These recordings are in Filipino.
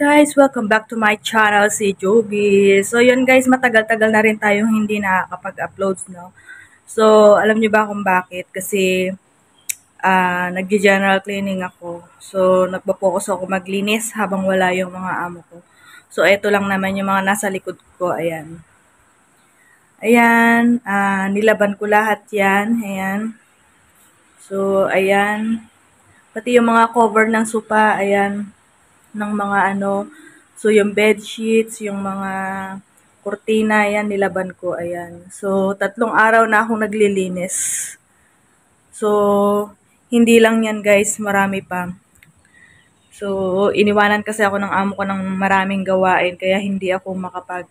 guys! Welcome back to my channel, si Joby. So yun guys, matagal-tagal na rin tayong hindi nakakapag-uploads, no? So, alam niyo ba kung bakit? Kasi nag-general cleaning ako. So, nagpo-focus ako maglinis habang wala yung mga amo ko. So, eto lang naman yung mga nasa likod ko. Ayan. Ayan, nilaban ko lahat yan. Ayan. So, ayan. Pati yung mga cover ng sopa, ayan, ng mga so yung bed sheets, yung mga kurtina, ayan, nilaban ko, ayan. So, 3 araw na akong naglilinis. So, hindi lang yan guys, marami pa. So, iniwanan kasi ako ng amo ko ng maraming gawain, kaya hindi ako makapag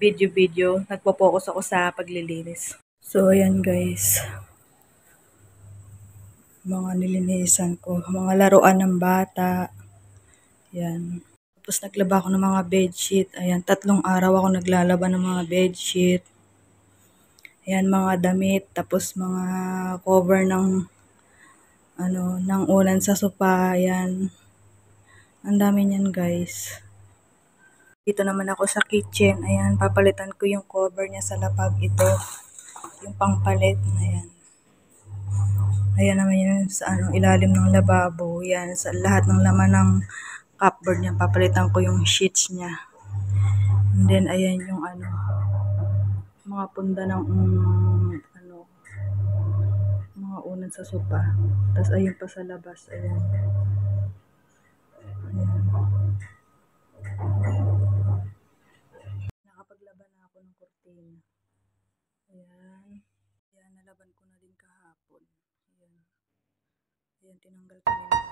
video-video. Nagpo-focus ako sa paglilinis. So, ayan guys. Mga nilinisan ko, mga laruan ng bata. Yan. Tapos naglaba ako ng mga bedsheet. Ayan, 3 araw ako naglalaba ng mga bedsheet. Ayan, mga damit. Tapos mga cover ng ng unan sa sopa. Ayan. Ang dami niyan guys. Dito naman ako sa kitchen. Ayan, papalitan ko yung cover niya sa lapag. Ito, yung pangpalit. Ayan. Ayan naman yun sa ilalim ng lababo. Ayan, sa lahat ng laman ng cupboard niya, papalitan ko yung sheets niya. And then, ayan yung mga punda ng mga unan sa sopa. Tapos, ayun pa sa labas. Ayan. Ayan. Nakapaglaba na ako ng kurtina. Ayan. Ayan, nalaban ko na din kahapon. Ayan. Ayan, tinanggal ko nila.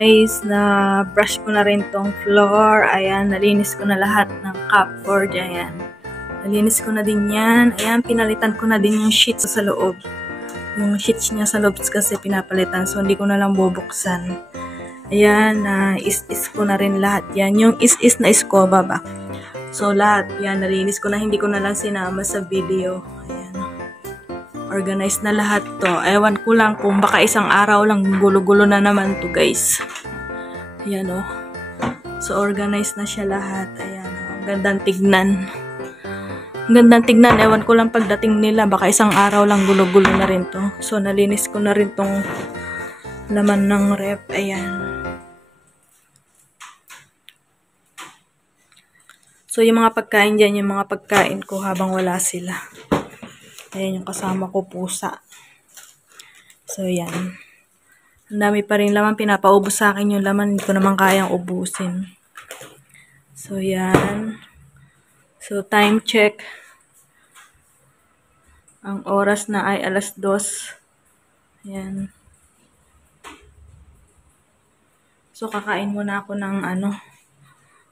Guys, na brush ko na rin tong floor. Ayan, nalinis ko na lahat ng cupboard. Ayan. Nalinis ko na din yan. Ayan, pinalitan ko na din yung sheets sa loob. Yung sheets niya sa loob kasi pinapalitan. So, hindi ko na lang bubuksan. Ayan, is-is ko na rin lahat yan. Yung is-is na iskoba ba? So, lahat yan. Nalinis ko na. Hindi ko na lang sinama sa video. Ayan. Organized na lahat to. Ewan ko lang kung baka isang araw lang gulo-gulo na naman to, guys. Ayan, oh. So, organized na siya lahat. Ayan, oh. Ang gandang tignan. Ang gandang tignan. Ewan ko lang pagdating nila. Baka isang araw lang gulo-gulo na rin to. So, nalinis ko na rin tong laman ng rep. Ayan. So, yung mga pagkain dyan, yung mga pagkain ko habang wala sila. Ayan yung kasama ko, pusa. So, yan. Ang dami pa rin laman. Pinapaubos sa akin yung laman. Hindi ko naman kayang ubusin. So, yan. So, time check. Ang oras na ay 2:00. Yan. So, kakain muna ako ng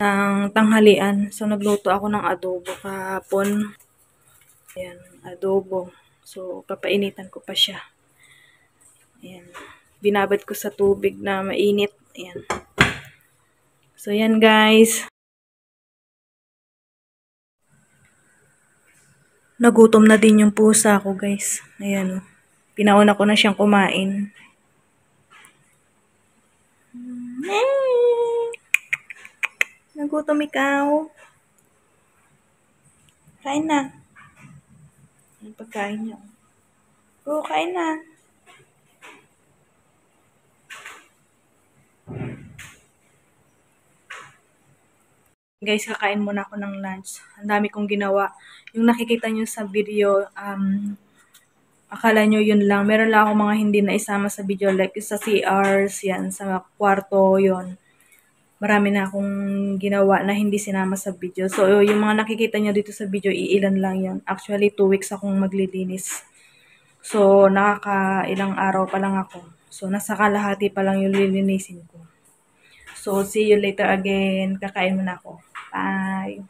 ng tanghalian. So, nagluto ako ng adobo kahapon. Ayan, adobo. So, papainitan ko pa siya. Ayan. Binabad ko sa tubig na mainit. Ayan. So, yan guys. Nagutom na din yung pusa ko, guys. Ayan. Pinauna ko na siyang kumain. Nagutom ikaw. Kain na. Ano pagkain niyo? Oo, kain na. Guys, kakain muna ako ng lunch. Ang dami kong ginawa. Yung nakikita nyo sa video, akala nyo yun lang. Meron lang ako mga hindi na isama sa video. Like sa CRs, yan, sa kwarto, yun. Marami na akong ginawa na hindi sinama sa video. So, yung mga nakikita nyo dito sa video, iilan lang yan. Actually, 2 weeks akong maglilinis. So, nakaka-ilang araw pa lang ako. So, nasa kalahati pa lang yung lilinisin ko. So, see you later again. Kakain muna ako. Bye!